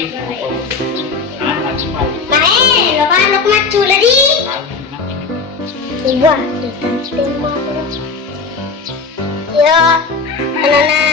Lo macu lagi. Iwa, dikanting mo ako. Yo, ano na?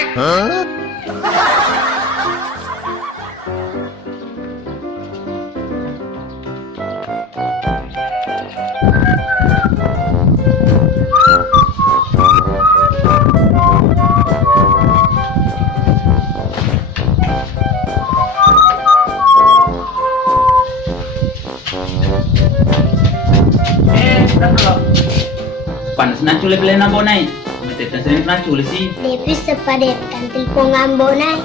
Panas na chule pala na bonay. Matitas na chule si. Depi sepadet kantil po ngambo na.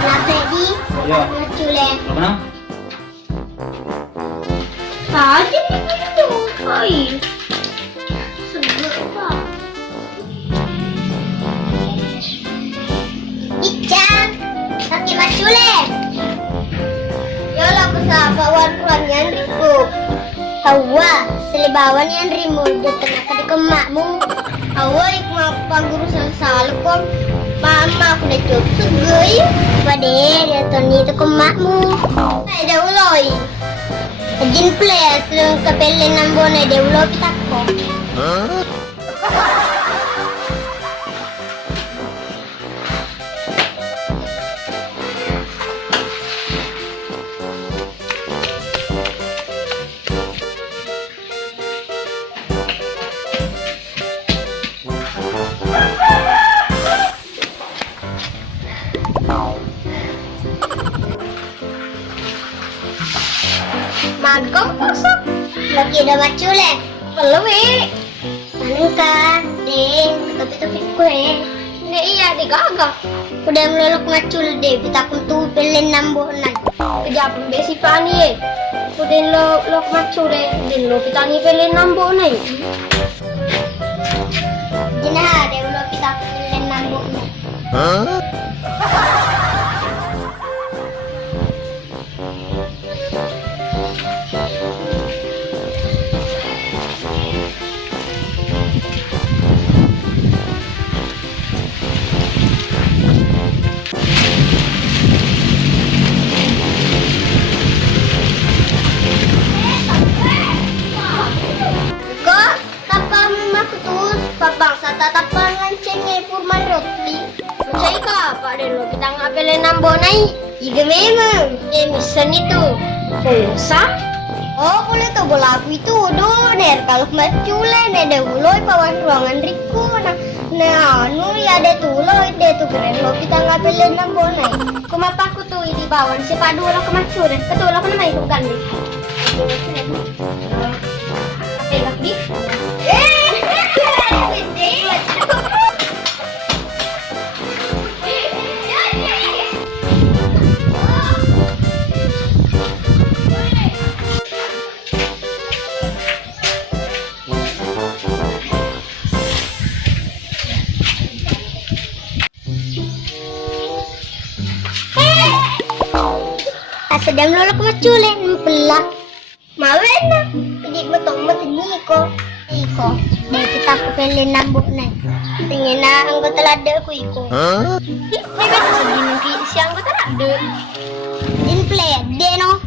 Napedi, Yo. macule. Apa na? Tadi itu, oi. Seger pa. Ikan, kaki macule. Yo lah kesabawan kurangnya ribu. Hawa, selibawan yang rimu datang ke kemakmu. Hawa ikut pangguru selalu kok. Mama aku udah cukup segui. Pade datang itu kemakmu. Ada uloi. Jin place kapelin ng bonay de ulo kita ko. Magong kosok. Lagi ada macule. Belum Anong ka? Tapi kue. Ne iya di gaga. Udah melolok macul deh. Kita pun tuh pelin nambo na. Kejap besi pani Udah lo macule. Din lo kita ni pelin nambo na. Gina deh lo kita pelin nambo na. Babangsa tatapan lanceng purman roti. Saya ka pada lo kita ngapelin nambo nai. Iga memang. Misan itu. Pulsa? Oh, boleh tuh bola aku itu doner. Kalau maculen ada uloi pawan ruangan riku. Nah, anu ya ada tuh uloi deh tuh keren lo kita ngapelin nambo nai. Kumapaku tuh di bawah si padu lo kemaculen. Betul lo kan naik bukan nih. Apa di? Sedang nolak maculen pelak mawen na hindi matong matini ko dahil kita ko pelin nambok na tingin na ang batalada ko iko may ba't sabihin ng siyang batalada din play de no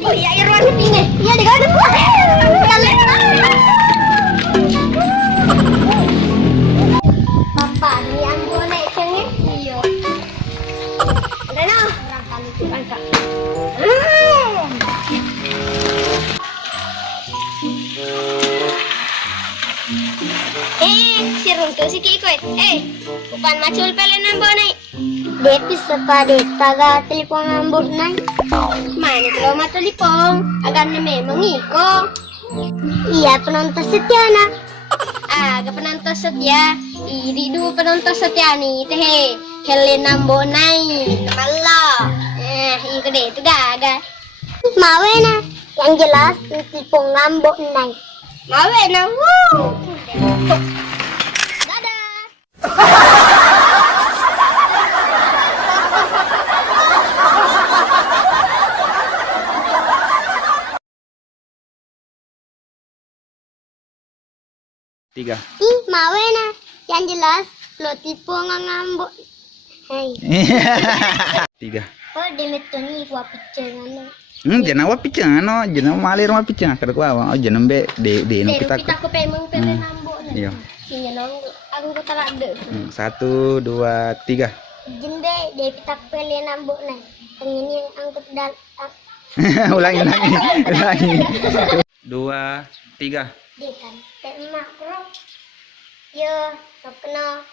Oh iya, Irwan tinggi. Iya, di mana? Papa, ni ang boleh cengit. Iya. Ada na. Berangkat itu angkat. Sirung tu si Kiko. Bukan macul pelen ang bonai. Depi sepadet taga telepon ambur nai. Mana kalau mah telepon agak memang iko. Iya penonton setia nak. Agak penonton setia. Iri dua penonton setia nih teh. Helen ambo nai. Kemala. Iko deh itu gaga. Mawe na. Yang jelas telepon ambo nai. Mawe na. Dadah. 3. Ih, mau na. Yang jelas, lo tipe ngambok. Hei. 3. Oh, demit to ni gua picture ngano. Jangan apa pican ano, jangan malir apa pican kada ko awa. Oh, jangan be de no Pero kita. kita ko pemang pele nambok na. Iya. Sinya nong aku ko talade. 1 2 3. Jinde de kita ko pele nambok na. Pengini yang angkut dal. ulangi. 2 3. De kan. Temak bro. Yo, tokno.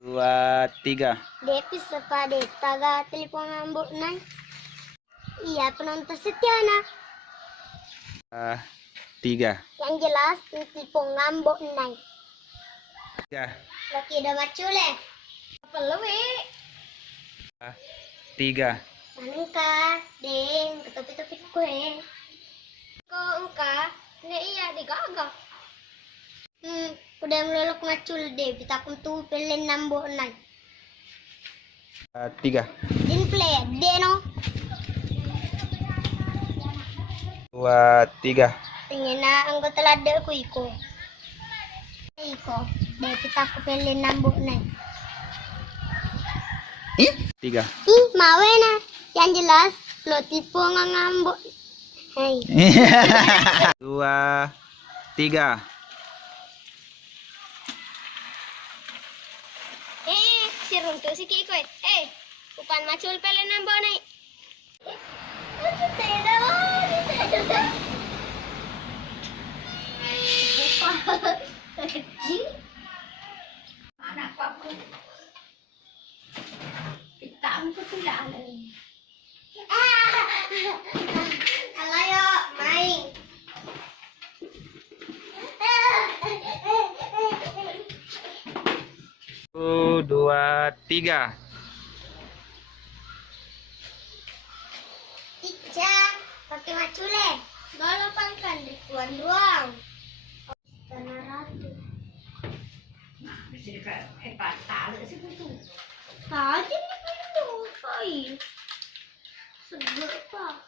2 3. Depi sepade taga telepon nambok na. Iya, penonton setia na. 3. Yang jelas, telepon ngambok na. 3. Laki dah macule. Apa lewe? 3. Manengka, deng, ketopik-topik kue. Kau engka, ne iya digagak. Udah melolok macul deh, kita kuntu pelen nambok nai. 3. Din play, deno. 2 3. Tingin na ang talada ko iko. Iko, deh kita ko pelen nambok nai. 3. Ih, mawe na. Yang jelas, lo tipe ngambok. Hei. 2 3. Si runtuh si Kiko. Upan macul pelen nambok nai. Kecil. Anak aku. Hitam tu tidak ada. Ayo, main. 1 2 3. Ica, pakai macule. Gak pangkan di tuan ruang. Tanah ratu. Nah, di sini kayak patah sih itu. Tadi ni pintu, hai. Seger pak.